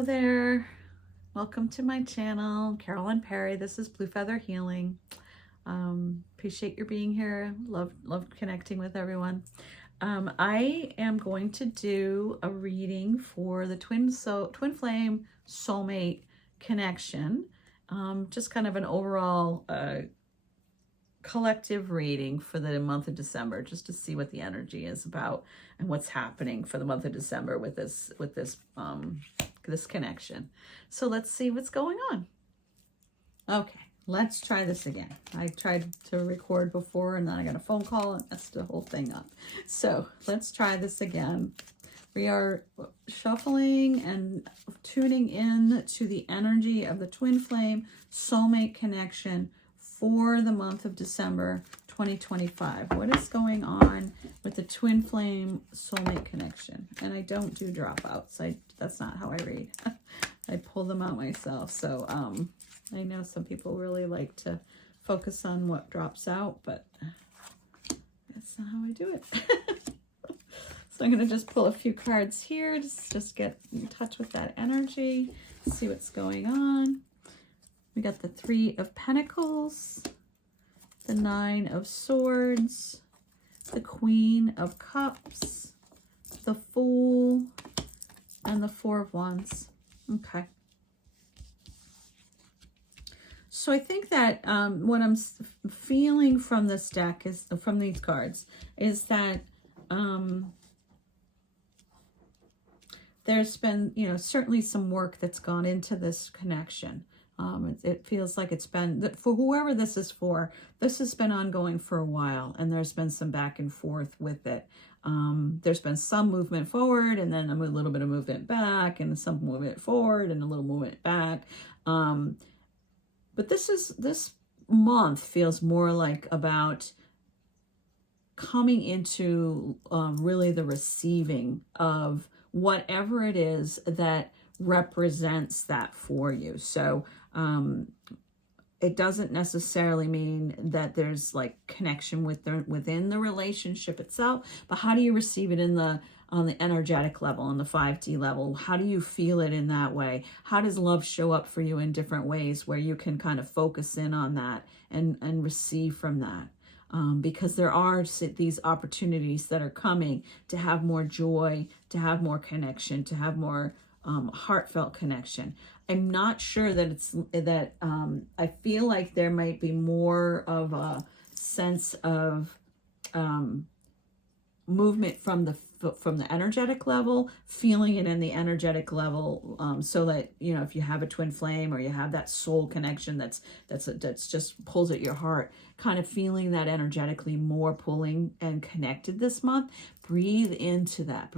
Hello there. Welcome to my channel, Carolyn Perry. This is Blue Feather Healing. Appreciate your being here. Love connecting with everyone. I am going to do a reading for the twin flame soulmate connection. Just kind of an overall collective reading for the month of December, just to see what the energy is about and what's happening for the month of December with this connection. So let's see what's going on. Okay, let's try this again. I tried to record before and then I got a phone call and messed the whole thing up. So let's try this again. We are shuffling and tuning in to the energy of the twin flame soulmate connection for the month of December 2025. What is going on with the twin flame soulmate connection? And I don't do dropouts. That's not how I read. I pull them out myself. So I know some people really like to focus on what drops out, but that's not how I do it. So I'm going to just pull a few cards here, just get in touch with that energy, see what's going on. We got the Three of Pentacles, the Nine of Swords, the Queen of Cups, the Fool, and the Four of Wands. Okay. So I think that what I'm feeling from this deck is, from these cards, is that there's been, certainly some work that's gone into this connection. It feels like it's been, for whoever this is for, this has been ongoing for a while, and there's been some back and forth with it. There's been some movement forward, and then a little bit of movement back, and some movement forward, and a little movement back. But this month feels more like about coming into really the receiving of whatever it is that represents that for you. So it doesn't necessarily mean that there's like connection within the relationship itself, but how do you receive it on the energetic level, on the 5D level? How do you feel it in that way? How does love show up for you in different ways where you can kind of focus in on that and receive from that? Because there are these opportunities that are coming to have more joy, to have more connection, to have more heartfelt connection. I'm not sure that I feel like there might be more of a sense of movement from the energetic level, feeling it in the energetic level, so that if you have a twin flame or you have that soul connection that's just pulls at your heart, kind of feeling that energetically more pulling and connected this month. Breathe into that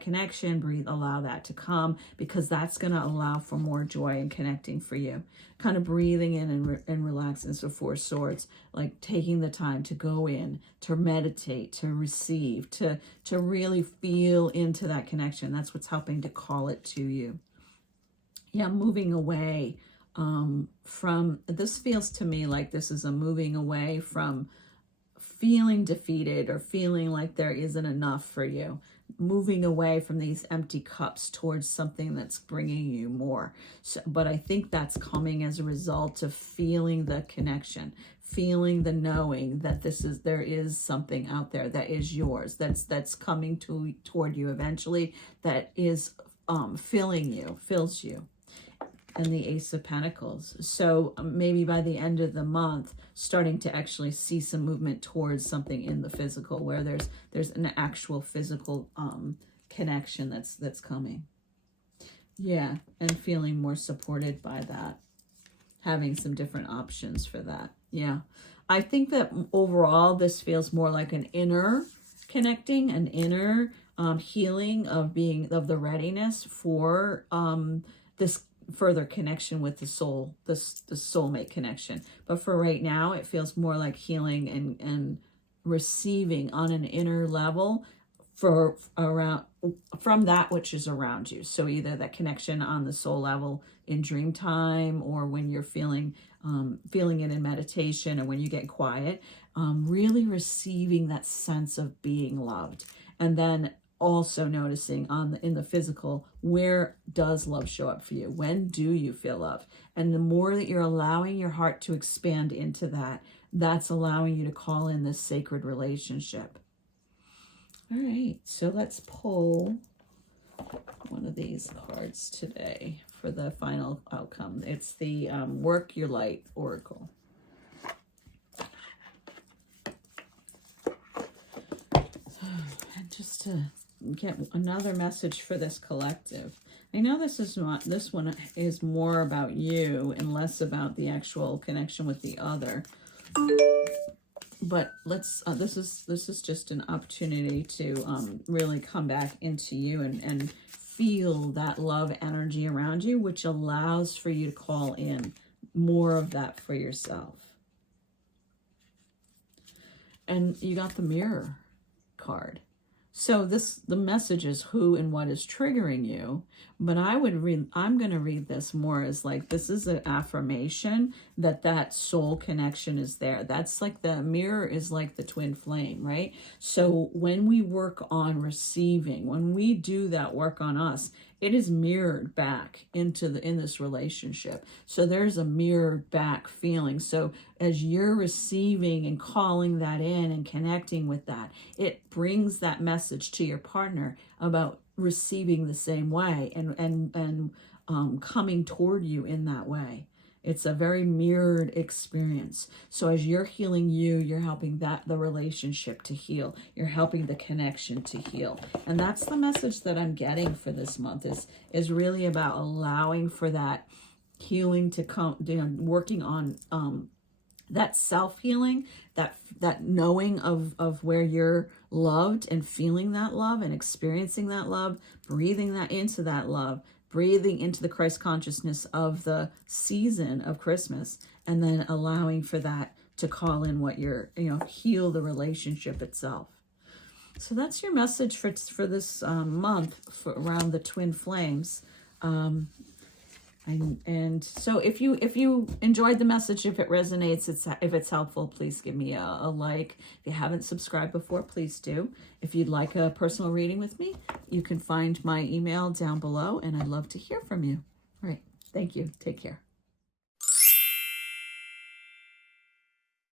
connection, allow that to come, because that's going to allow for more joy and connecting for you. Kind of breathing in and relaxing. So Four Swords, like taking the time to go in, to meditate, to receive, to really feel into that connection. That's what's helping to call it to you. Yeah, moving away from, this feels to me like this is a moving away from feeling defeated or feeling like there isn't enough for you, moving away from these empty cups towards something that's bringing you more. So, but I think that's coming as a result of feeling the connection, feeling the knowing that there is something out there that is yours, that's coming toward you eventually, that is fills you. And the Ace of Pentacles. So maybe by the end of the month, starting to actually see some movement towards something in the physical, where there's an actual physical connection that's coming. Yeah, and feeling more supported by that, having some different options for that. Yeah, I think that overall this feels more like an inner connecting, an inner healing of the readiness for this further connection with the soul, the soulmate connection. But for right now, it feels more like healing and receiving on an inner level from that which is around you. So either that connection on the soul level in dream time, or when you're feeling it in meditation, and when you get quiet, really receiving that sense of being loved. And then also noticing in the physical, where does love show up for you? When do you feel love? And the more that you're allowing your heart to expand into that, that's allowing you to call in this sacred relationship. All right, so let's pull one of these cards today for the final outcome. It's the Work Your Light Oracle. And just to get another message for this collective. I know this one is more about you and less about the actual connection with the other. But let's this is just an opportunity to really come back into you and feel that love energy around you, which allows for you to call in more of that for yourself. And you got the Mirror card. So the message is who and what is triggering you, but I'm going to read this more as like, this is an affirmation that soul connection is there. That's like the mirror is like the twin flame, right? So when we work on receiving, when we do that work on us, it is mirrored back in this relationship. So there's a mirrored back feeling. So as you're receiving and calling that in and connecting with that, it brings that message to your partner about receiving the same way and coming toward you in that way. It's a very mirrored experience. So as you're healing you're helping the relationship to heal. You're helping the connection to heal. And that's the message that I'm getting for this month is really about allowing for that healing to come, working on that self-healing, that knowing of where you're loved and feeling that love and experiencing that love, breathing that into that love, breathing into the Christ consciousness of the season of Christmas, and then allowing for that to call in what heal the relationship itself. So that's your message for this month around the twin flames. And so if you enjoyed the message, if it resonates, if it's helpful, please give me a like. If you haven't subscribed before, please do. If you'd like a personal reading with me, you can find my email down below, and I'd love to hear from you. All right. Thank you. Take care.